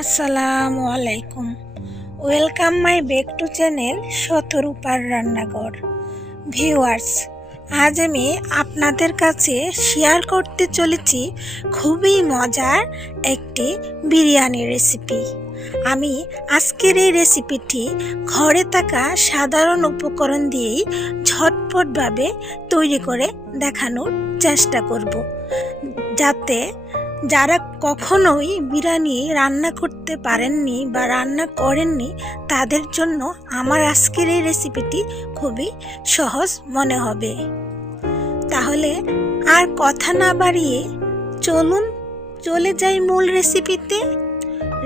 আসসালামু আলাইকুম। Welcome my back to channel শতরূপার রান্নাঘর। ভিউয়ার্স, আজ আমি আপনাদের কাছে শেয়ার করতে চলেছি খুবই মজার একটি বিরিয়ানি রেসিপি। আমি আজকের এই রেসিপিটি ঘরে থাকা সাধারণ উপকরণ দিয়েই ঝটপটভাবে তৈরি করে দেখানোর চেষ্টা করব, যাতে যারা কখনোই বিরিয়ানি রান্না করতে পারেননি বা রান্না করেননি তাদের জন্য আমার আজকের এই রেসিপিটি খুবই সহজ মনে হবে। তাহলে আর কথা না বাড়িয়ে চলুন চলে যাই মূল রেসিপিতে।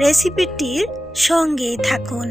রেসিপিটির সঙ্গেই থাকুন।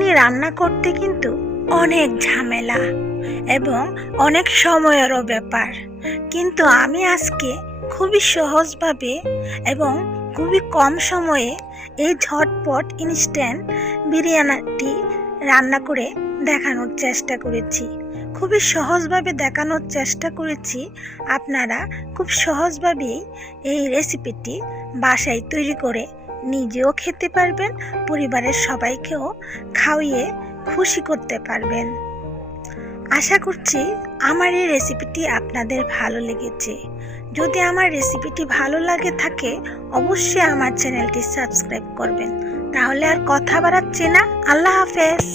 বিরিয়ানি রান্না করতে কিন্তু অনেক ঝামেলা এবং অনেক সময়েরও ব্যাপার, কিন্তু আমি আজকে খুবই সহজভাবে এবং খুবই কম সময়ে এই ঝটপট ইনস্ট্যান্ট বিরিয়ানিটি রান্না করে দেখানোর চেষ্টা করেছি। খুবই সহজভাবে দেখানোর চেষ্টা করেছি। আপনারা খুব সহজভাবেই এই রেসিপিটি বাসায় তৈরি করে নিজেও খেতে পারবেন, পরিবারের সবাইকেও খাওয়িয়ে খুশি করতে পারবেন। আশা করছি আমার এই রেসিপিটি আপনাদের ভালো লেগেছে। যদি আমার রেসিপিটি ভালো লাগে থাকে অবশ্যই আমার চ্যানেলটি সাবস্ক্রাইব করবেন। তাহলে আর কথা বাড়াচ্ছি না, আল্লাহ হাফেজ।